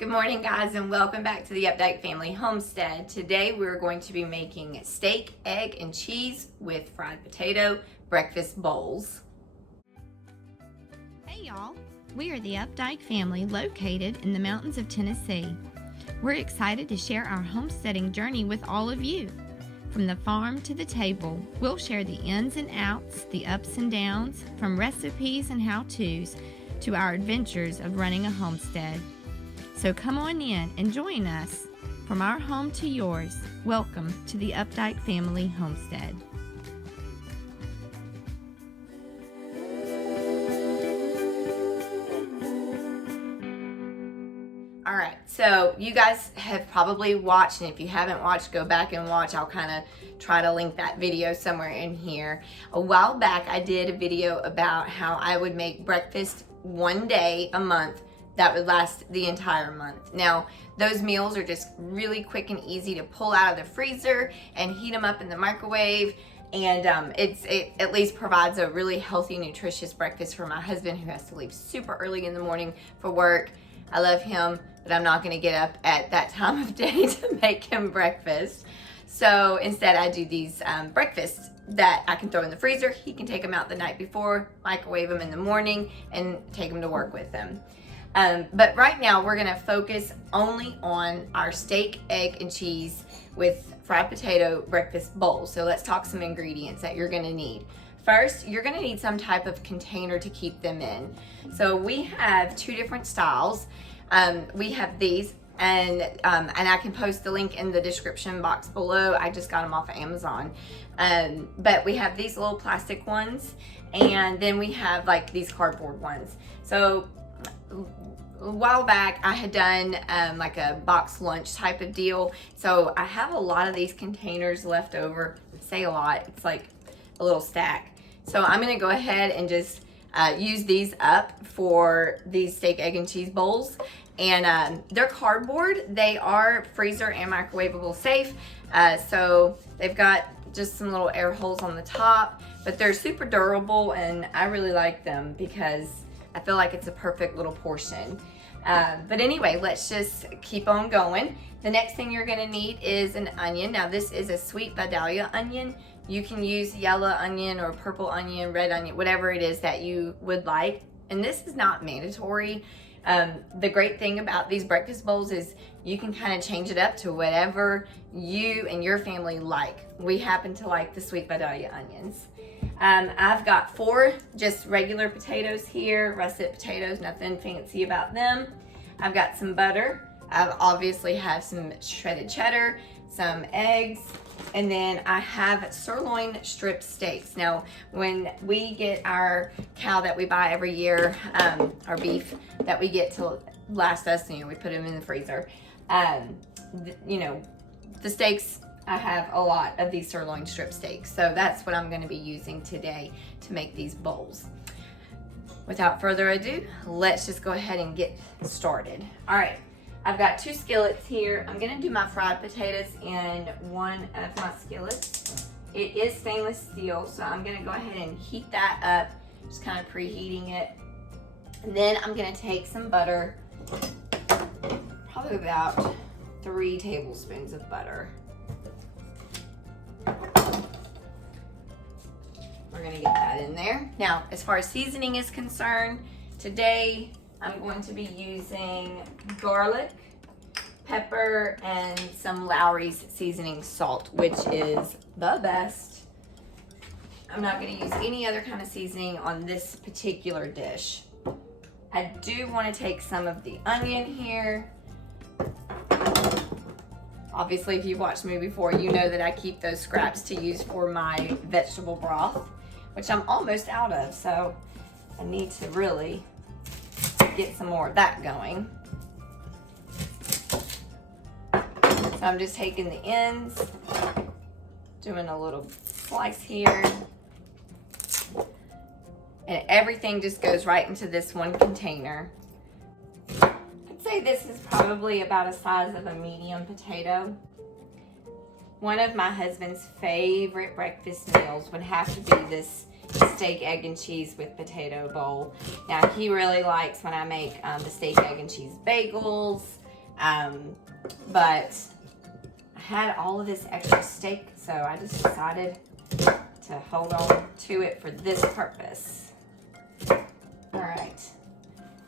Good morning, guys, and welcome back to the Updike Family Homestead. Today we're going to be making steak, egg, and cheese with fried potato breakfast bowls. Hey y'all, we are the Updike family located in the mountains of Tennessee. We're excited to share our homesteading journey with all of you. From the farm to the table, we'll share the ins and outs, the ups and downs, from recipes and how-tos to our adventures of running a homestead. So come on in and join us. From our home to yours, welcome to the Updike Family Homestead. All right, so you guys have probably watched, and if you haven't watched, go back and watch. I'll kind of try to link that video somewhere in here. A while back, I did a video about how I would make breakfast one day a month that would last the entire month. Now, those meals are just really quick and easy to pull out of the freezer and heat them up in the microwave. And it at least provides a really healthy, nutritious breakfast for my husband, who has to leave super early in the morning for work. I love him, but I'm not gonna get up at that time of day to make him breakfast. So instead I do these breakfasts that I can throw in the freezer. He can take them out the night before, microwave them in the morning, and take them to work with them. But right now we're gonna focus only on our steak, egg, and cheese with fried potato breakfast bowl. So let's talk some ingredients that you're gonna need. First, you're gonna need some type of container to keep them in. So we have two different styles. We have these, and I can post the link in the description box below. I just got them off of Amazon. But we have these little plastic ones, and then we have like these cardboard ones. So a while back I had done like a box lunch type of deal. So I have a lot of these containers left over. Say a lot, it's like a little stack. So I'm gonna go ahead and just use these up for these steak, egg, and cheese bowls. And they're cardboard. They are freezer and microwavable safe. So they've got just some little air holes on the top, but they're super durable, and I really like them because I feel like it's a perfect little portion. But anyway, let's just keep on going. The next thing you're gonna need is an onion. Now this is a sweet Vidalia onion. You can use yellow onion or purple onion, red onion, whatever it is that you would like. And this is not mandatory. The great thing about these breakfast bowls is you can kind of change it up to whatever you and your family like. We happen to like the sweet Vidalia onions. I've got 4 just regular potatoes here, russet potatoes, nothing fancy about them. I've got some butter. I obviously have some shredded cheddar, some eggs, and then I have sirloin strip steaks. Now, when we get our cow that we buy every year, our beef that we get to last us, we put them in the freezer. The steaks, I have a lot of these sirloin strip steaks. So that's what I'm gonna be using today to make these bowls. Without further ado, let's just go ahead and get started. All right. I've got 2 skillets here. I'm gonna do my fried potatoes in one of my skillets. It is stainless steel, so I'm gonna go ahead and heat that up, just kind of preheating it. And then I'm gonna take some butter, probably about 3 tablespoons of butter. We're gonna get that in there. Now, as far as seasoning is concerned, today I'm going to be using garlic, pepper, and some Lowry's seasoning salt, which is the best. I'm not going to use any other kind of seasoning on this particular dish. I do want to take some of the onion here. Obviously, if you've watched me before, you know that I keep those scraps to use for my vegetable broth, which I'm almost out of, so I need to really get some more of that going. So I'm just taking the ends, doing a little slice here, and everything just goes right into this one container. I'd say this is probably about the size of a medium potato. One of my husband's favorite breakfast meals would have to be this steak, egg, and cheese with potato bowl. Now, he really likes when I make the steak, egg, and cheese bagels. But I had all of this extra steak, so I just decided to hold on to it for this purpose. All right,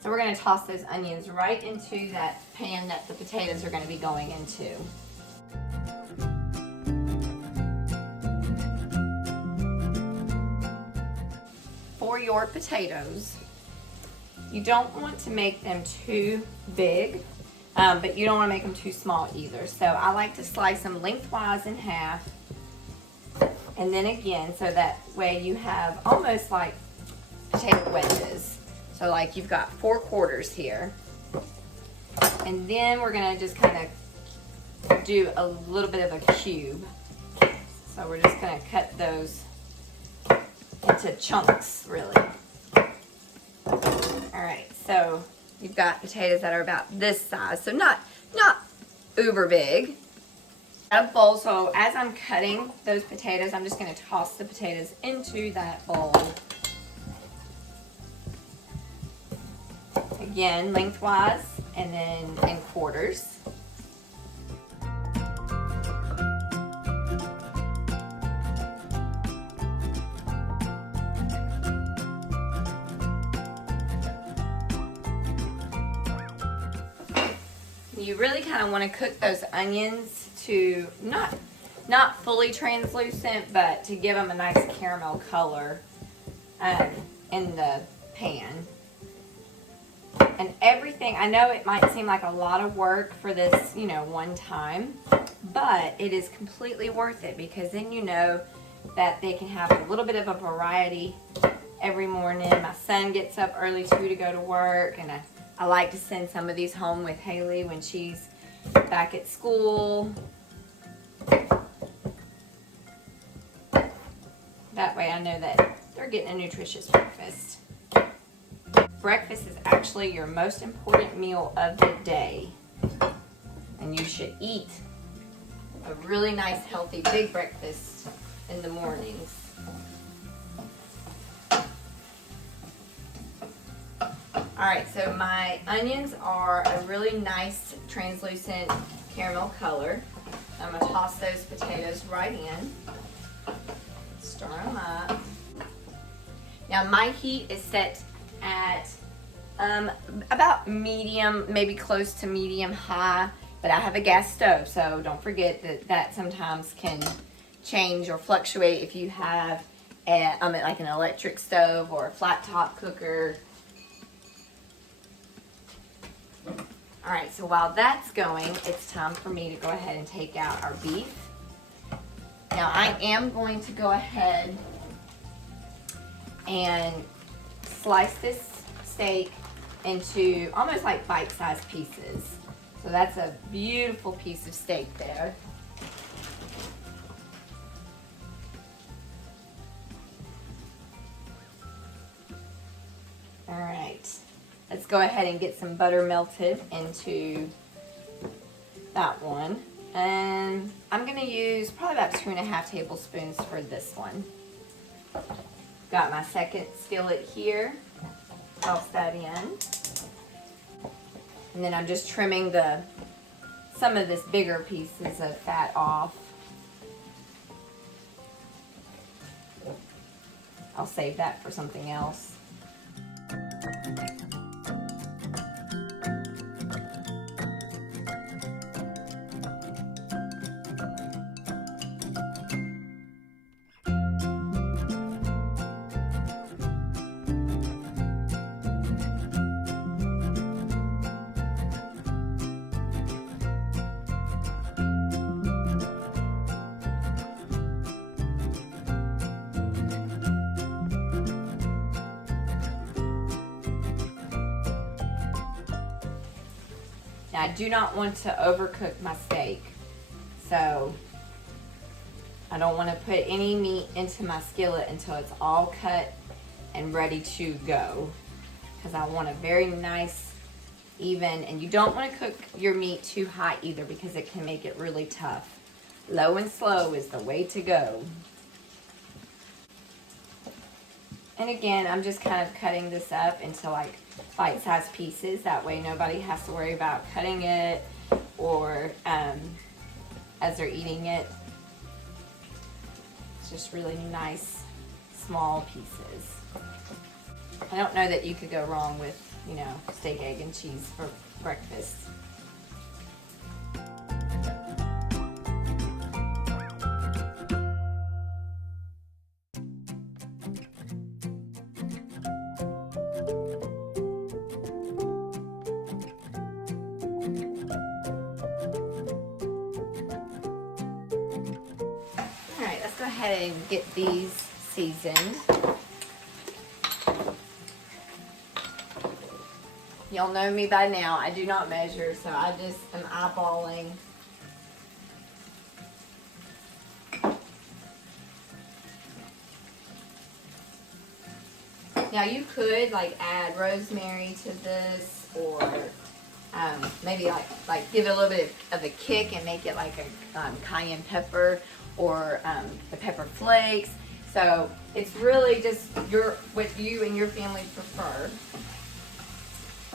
so we're gonna toss those onions right into that pan that the potatoes are gonna be going into. For your potatoes, you don't want to make them too big, but you don't want to make them too small either. So I like to slice them lengthwise in half, and then again, so that way you have almost like potato wedges. So like you've got 4 quarters here. And then we're gonna just kind of do a little bit of a cube. So we're just gonna cut those into chunks, really. All right, so you've got potatoes that are about this size, so not uber big. A bowl, so as I'm cutting those potatoes, I'm just gonna toss the potatoes into that bowl. Again, lengthwise and then in quarters. You really kind of want to cook those onions to not fully translucent, but to give them a nice caramel color in the pan. And everything, I know it might seem like a lot of work for this, one time, but it is completely worth it, because then you know that they can have a little bit of a variety every morning. My son gets up early too to go to work, and I like to send some of these home with Haley when she's back at school. That way I know that they're getting a nutritious breakfast. Breakfast is actually your most important meal of the day. And you should eat a really nice, healthy, big breakfast in the mornings. All right, so my onions are a really nice translucent caramel color. I'm gonna toss those potatoes right in, stir them up. Now my heat is set at about medium, maybe close to medium high, but I have a gas stove, so don't forget that sometimes can change or fluctuate if you have like an electric stove or a flat top cooker. All right, so while that's going, it's time for me to go ahead and take out our beef. Now I am going to go ahead and slice this steak into almost like bite-sized pieces. So that's a beautiful piece of steak there. All right. Let's go ahead and get some butter melted into that one. And I'm gonna use probably about 2.5 tablespoons for this one. Got my second skillet here. Toss that in. And then I'm just trimming some of this bigger pieces of fat off. I'll save that for something else. Now, I do not want to overcook my steak, so I don't want to put any meat into my skillet until it's all cut and ready to go, because I want a very nice, even, and you don't want to cook your meat too high either, because it can make it really tough. Low and slow is the way to go. And again, I'm just kind of cutting this up into like bite-sized pieces. That way nobody has to worry about cutting it or as they're eating it. It's just really nice small pieces. I don't know that you could go wrong with, you know, steak, egg, and cheese for breakfast. Alright, let's go ahead and get these seasoned. Y'all know me by now. I do not measure, so I just am eyeballing. Now you could like add rosemary to this, or maybe like give it a little bit of a kick and make it like a cayenne pepper or the pepper flakes. So it's really just what you and your family prefer.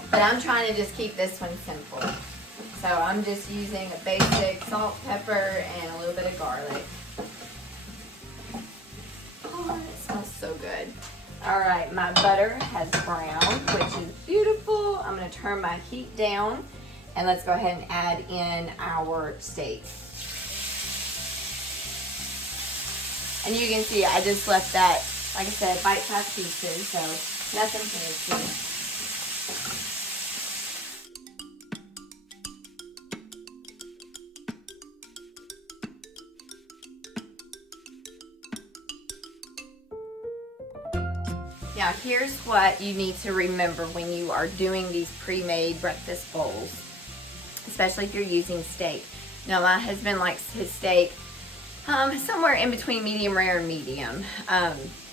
But I'm trying to just keep this one simple. So I'm just using a basic salt, pepper, and a little bit of garlic. Oh, it smells so good. All right, my butter has browned, which is beautiful. I'm gonna turn my heat down, and let's go ahead and add in our steak. And you can see I just left that, like I said, bite-sized pieces, so nothing fancy. Now here's what you need to remember when you are doing these pre-made breakfast bowls, especially if you're using steak. Now my husband likes his steak somewhere in between medium rare and medium.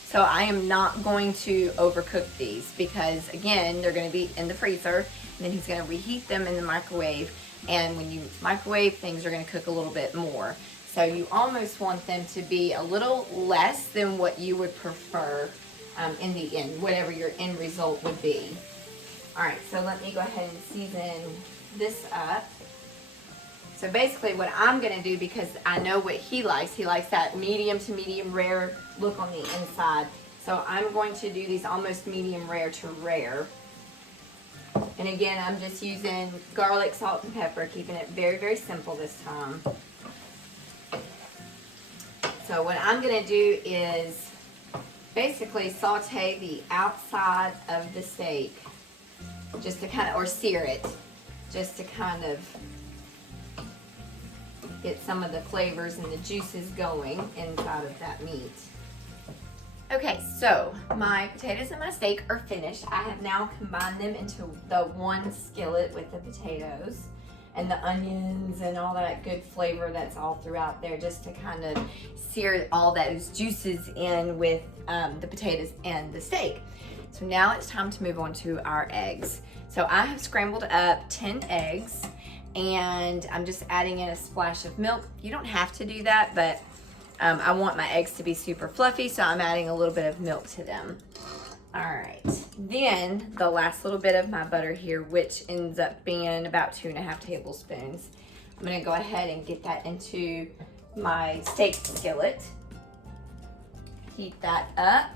So I am not going to overcook these because again, they're gonna be in the freezer and then he's gonna reheat them in the microwave. And when you microwave things, they're gonna cook a little bit more. So you almost want them to be a little less than what you would prefer in the end, whatever your end result would be. All right, so let me go ahead and season this up. So basically what I'm gonna do, because I know what he likes that medium to medium rare look on the inside. So I'm going to do these almost medium rare to rare. And again, I'm just using garlic, salt, and pepper, keeping it very, very simple this time. So what I'm gonna do is basically saute the outside of the steak just to kind of, or sear it, just to kind of get some of the flavors and the juices going inside of that meat. Okay, so my potatoes and my steak are finished. I have now combined them into the one skillet with the potatoes and the onions and all that good flavor that's all throughout there, just to kind of sear all those juices in with the potatoes and the steak. So now it's time to move on to our eggs. So I have scrambled up 10 eggs and I'm just adding in a splash of milk. You don't have to do that, but I want my eggs to be super fluffy, so I'm adding a little bit of milk to them. All right, then the last little bit of my butter here, which ends up being about 2.5 tablespoons. I'm gonna go ahead and get that into my steak skillet. Heat that up.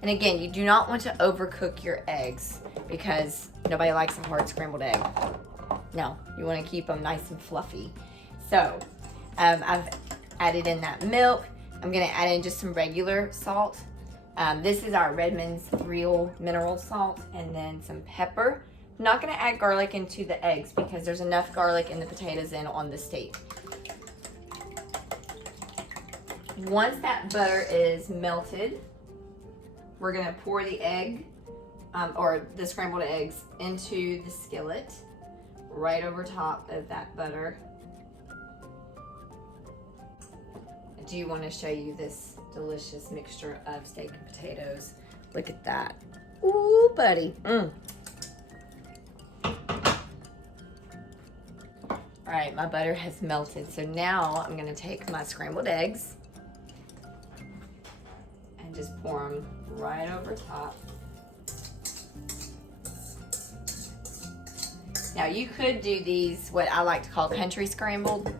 And again, you do not want to overcook your eggs because nobody likes a hard scrambled egg. No, you want to keep them nice and fluffy. So I've added in that milk. I'm gonna add in just some regular salt. This is our Redmond's Real Mineral Salt, and then some pepper. I'm not gonna add garlic into the eggs because there's enough garlic in the potatoes and on the steak. Once that butter is melted, we're gonna pour the egg, or the scrambled eggs, into the skillet right over top of that butter. I do want to show you this delicious mixture of steak and potatoes. Look at that. Ooh, buddy. All right, my butter has melted. So now I'm gonna take my scrambled eggs and just pour them right over top. Now you could do these, what I like to call country scrambled,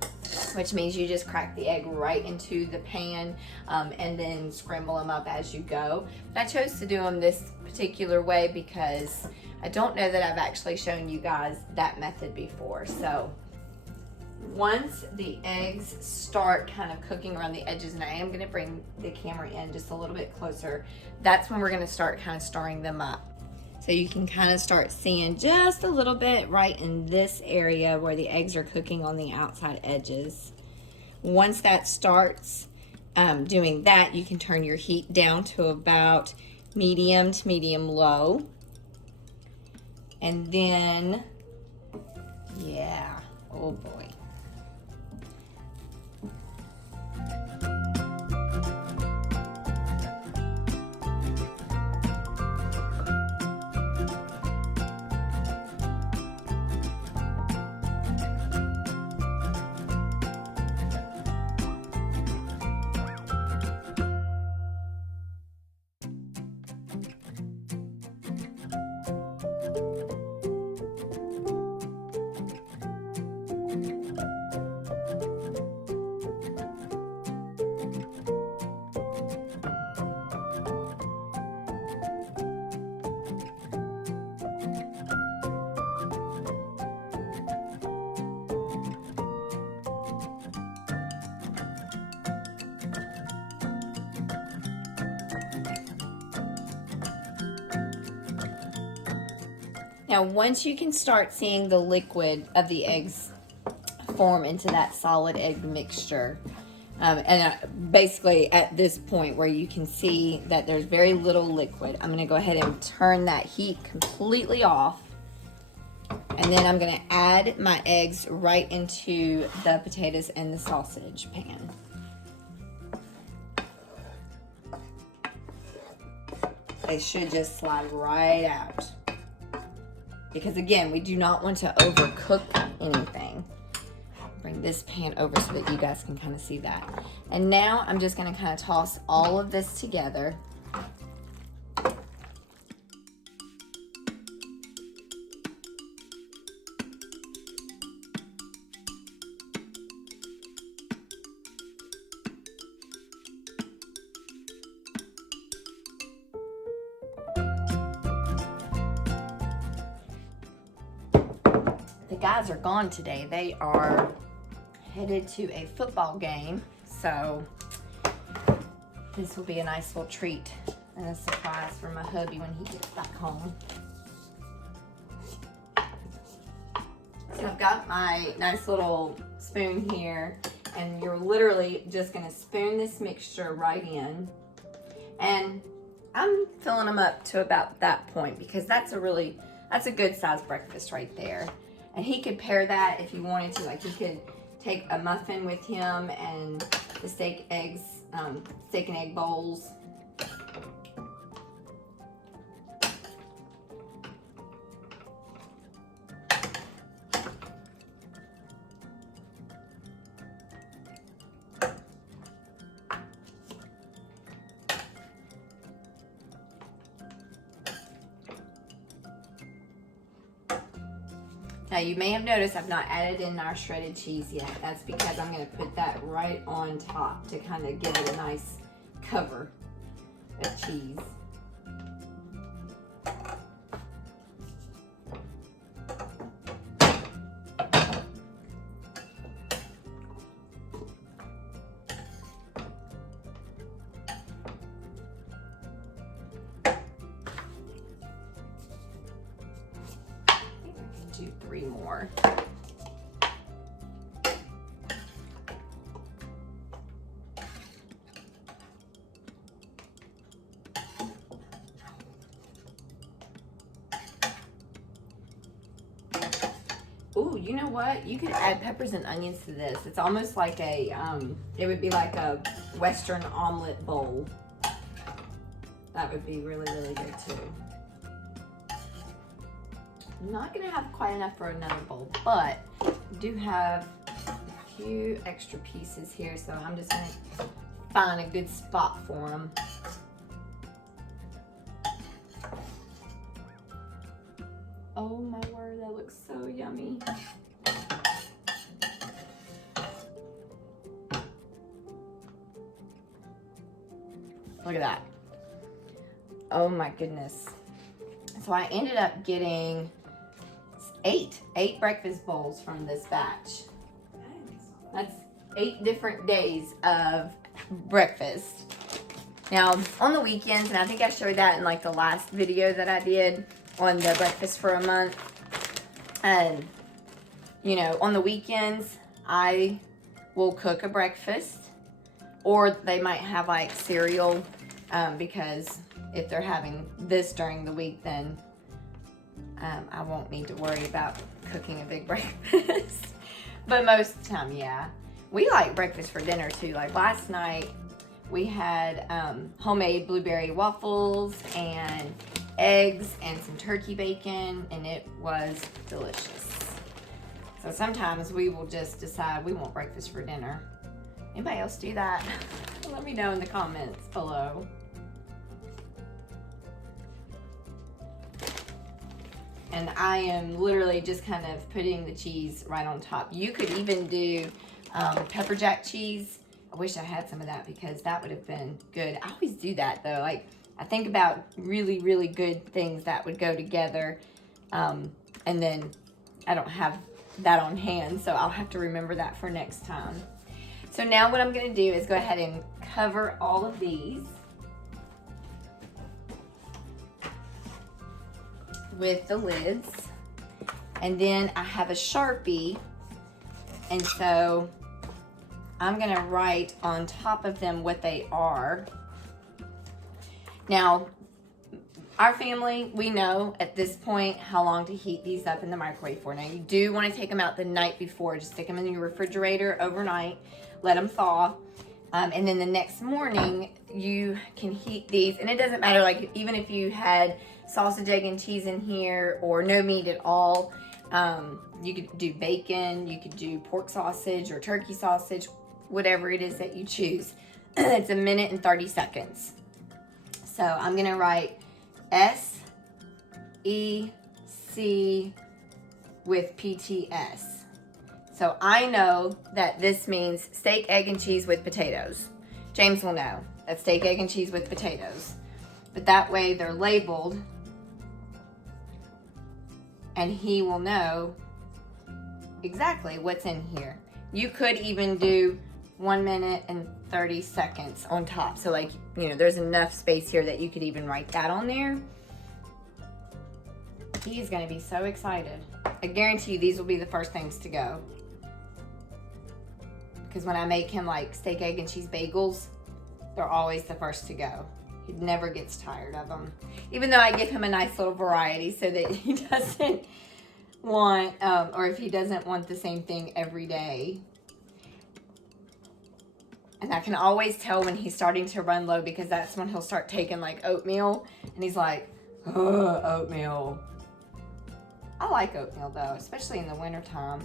which means you just crack the egg right into the pan and then scramble them up as you go. But I chose to do them this particular way because I don't know that I've actually shown you guys that method before. So once the eggs start kind of cooking around the edges, and I am going to bring the camera in just a little bit closer, that's when we're going to start kind of stirring them up. So you can kind of start seeing just a little bit right in this area where the eggs are cooking on the outside edges. Once that starts doing that, you can turn your heat down to about medium to medium low. And then, yeah, oh boy. Now, once you can start seeing the liquid of the eggs form into that solid egg mixture, basically at this point where you can see that there's very little liquid, I'm going to go ahead and turn that heat completely off. And then I'm going to add my eggs right into the potatoes and the sausage pan. They should just slide right out. Because again, we do not want to overcook anything. Bring this pan over so that you guys can kind of see that. And now I'm just going to kind of toss all of this together. The guys are gone today. They are headed to a football game, so this will be a nice little treat and a surprise for my hubby when he gets back home. So I've got my nice little spoon here, and you're literally just gonna spoon this mixture right in. And I'm filling them up to about that point because that's a good size breakfast right there. And he could pair that if he wanted to. Like, he could take a muffin with him and the steak and egg bowls. Now you may have noticed I've not added in our shredded cheese yet. That's because I'm going to put that right on top to kind of give it a nice cover of cheese. Do 3 more. Ooh, you know what? You could add peppers and onions to this. It's almost like a, it would be like a Western omelet bowl. That would be really, really good too. I'm not gonna have quite enough for another bowl, but I do have a few extra pieces here, so I'm just gonna find a good spot for them. Oh my word, that looks so yummy. Look at that. Oh my goodness. So I ended up getting eight breakfast bowls from this batch. That's 8 different days of breakfast. Now, on the weekends, and I think I showed that in like the last video that I did on the breakfast for a month. And, you know, on the weekends, I will cook a breakfast. Or they might have like cereal, because if they're having this during the week, then I won't need to worry about cooking a big breakfast. But most of the time, yeah. We like breakfast for dinner too. Like last night, we had homemade blueberry waffles and eggs and some turkey bacon, and it was delicious. So sometimes we will just decide we want breakfast for dinner. Anybody else do that? Let me know in the comments below. And I am literally just kind of putting the cheese right on top. You could even do pepper jack cheese. I wish I had some of that because that would have been good. I always do that though. Like I think about really, really good things that would go together. And then I don't have that on hand, so I'll have to remember that for next time. So now what I'm gonna do is go ahead and cover all of these with the lids. And then I have a Sharpie, and so I'm gonna write on top of them what they are. Now, our family, we know at this point how long to heat these up in the microwave for. Now, you do want to take them out the night before. Just stick them in your refrigerator overnight, let them thaw, and then the next morning you can heat these. And it doesn't matter, like even if you had sausage, egg, and cheese in here or no meat at all, you could do bacon, you could do pork sausage or turkey sausage, whatever it is that you choose. It's 1 minute and 30 seconds. So I'm gonna write SEC with PTS. So I know that this means steak, egg, and cheese with potatoes. James will know that's steak, egg, and cheese with potatoes. But that way they're labeled and he will know exactly what's in here. You could even do 1 minute and 30 seconds on top. So like, you know, there's enough space here that you could even write that on there. He's gonna be so excited. I guarantee you these will be the first things to go. Because when I make him like steak, egg, and cheese bagels, they're always the first to go. He never gets tired of them. Even though I give him a nice little variety so that he doesn't want, or if he doesn't want the same thing every day. And I can always tell when he's starting to run low because that's when he'll start taking like oatmeal. And he's like, oh, oatmeal. I like oatmeal though, especially in the wintertime.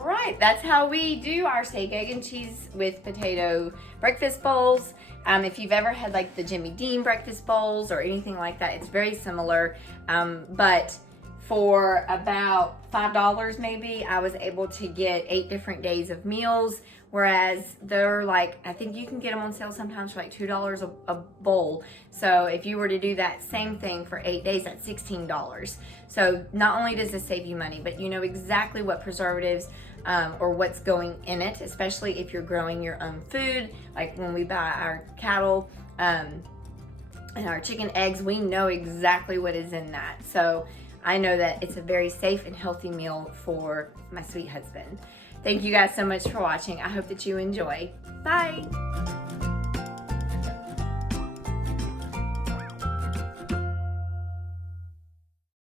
Right, that's how we do our steak, egg, and cheese with potato breakfast bowls. If you've ever had like the Jimmy Dean breakfast bowls or anything like that, it's very similar. But for about $5 maybe, I was able to get 8 different days of meals. Whereas they're like, I think you can get them on sale sometimes for like $2 a bowl. So if you were to do that same thing for 8 days, that's $16. So not only does this save you money, but you know exactly what preservatives or what's going in it, especially if you're growing your own food. Like when we buy our cattle and our chicken eggs, we know exactly what is in that. So I know that it's a very safe and healthy meal for my sweet husband. Thank you guys so much for watching. I hope that you enjoy. Bye.